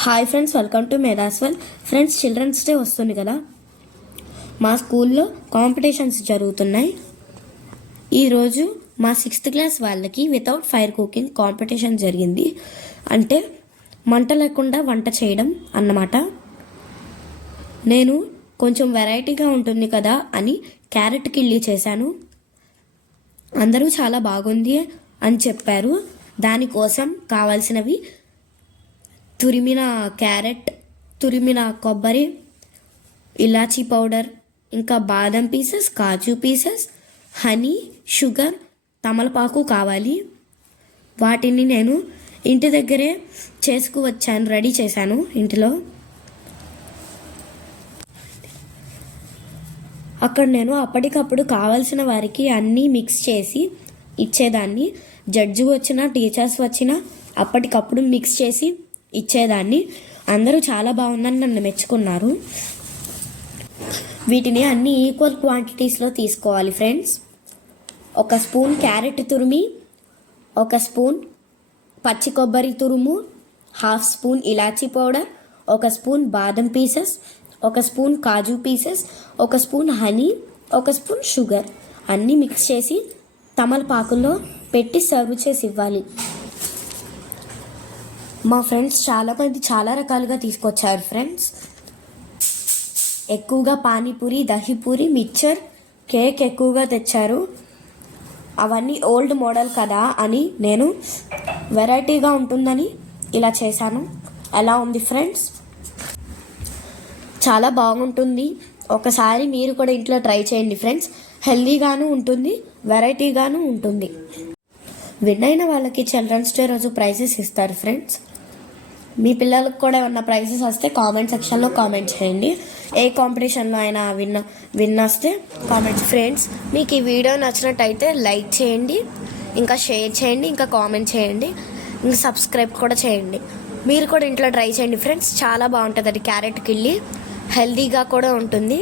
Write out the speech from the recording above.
Hi friends welcome to మేధాస్వల్ friends children's day వస్తుంది కదా. మా స్కూల్లో కాంపిటీషన్స్ జరుగుతున్నాయి. ఈరోజు మా సిక్స్త్ క్లాస్ వాళ్ళకి వితౌట్ ఫైర్ కుకింగ్ కాంపిటీషన్ జరిగింది. అంటే మంట లేకుండా వంట చేయడం అన్నమాట. నేను కొంచెం వెరైటీగా ఉంటుంది కదా అని క్యారెట్ కిళ్ళి చేశాను. అందరూ చాలా బాగుంది అని చెప్పారు. దానికోసం కావాల్సినవి తురిమిన క్యారెట్ తురిమిన కొబ్బరి ఇలాచీ పౌడర్ ఇంకా బాదం పీసెస్ కాజు పీసెస్ హనీ షుగర్ తమలపాకు కావాలి. వాటిని నేను ఇంటి దగ్గరే చేసుకువచ్చాను రెడీ చేశాను ఇంటిలో. అక్కడ నేను అప్పటికప్పుడు కావాల్సిన వారికి అన్నీ మిక్స్ చేసి ఇచ్చేదాన్ని. జడ్జి వచ్చినా టీచర్స్ వచ్చినా అప్పటికప్పుడు మిక్స్ చేసి ఇచ్చేదాన్ని. అందరూ చాలా బాగుందని నన్ను మెచ్చుకున్నారు. వీటిని అన్ని ఈక్వల్ క్వాంటిటీస్లో తీసుకోవాలి ఫ్రెండ్స్. ఒక స్పూన్ క్యారెట్ తురిమి ఒక స్పూన్ పచ్చి కొబ్బరి తురుము హాఫ్ స్పూన్ ఇలాచీ పౌడర్ ఒక స్పూన్ బాదం పీసెస్ ఒక స్పూన్ కాజు పీసెస్ ఒక స్పూన్ హనీ ఒక స్పూన్ షుగర్ అన్నీ మిక్స్ చేసి తమలపాకుల్లో పెట్టి సర్వ్ చేసి ఇవ్వాలి. మా ఫ్రెండ్స్ చాలామంది చాలా రకాలుగా తీసుకొచ్చారు ఫ్రెండ్స్. ఎక్కువగా పానీపూరి దహీపూరి మిక్చర్ కేక్ ఎక్కువగా తెచ్చారు. అవన్నీ ఓల్డ్ మోడల్ కదా అని నేను వెరైటీగా ఉంటుందని ఇలా చేశాను. ఎలా ఉంది ఫ్రెండ్స్? చాలా బాగుంటుంది. ఒకసారి మీరు కూడా ఇంట్లో ట్రై చేయండి ఫ్రెండ్స్. హెల్దీగాను ఉంటుంది వెరైటీగాను ఉంటుంది. విన్ అయిన వాళ్ళకి చిల్డ్రన్స్ డే రోజు ప్రైజెస్ ఇస్తారు ఫ్రెండ్స్. మీ పిల్లలకు కూడా ఏమన్నా ప్రైజెస్ వస్తే కామెంట్ సెక్షన్లో కామెంట్ చేయండి. ఏ కాంపిటీషన్లో అయినా విన్న విన్ వస్తే కామెంట్ ఫ్రెండ్స్ మీకు ఈ వీడియో నచ్చినట్టయితే లైక్ చేయండి ఇంకా షేర్ చేయండి ఇంకా కామెంట్ చేయండి ఇంకా సబ్స్క్రైబ్ కూడా చేయండి. మీరు కూడా ఇంట్లో ట్రై చేయండి ఫ్రెండ్స్ చాలా బాగుంటుంది అది క్యారెట్ వెళ్ళి హెల్దీగా కూడా ఉంటుంది.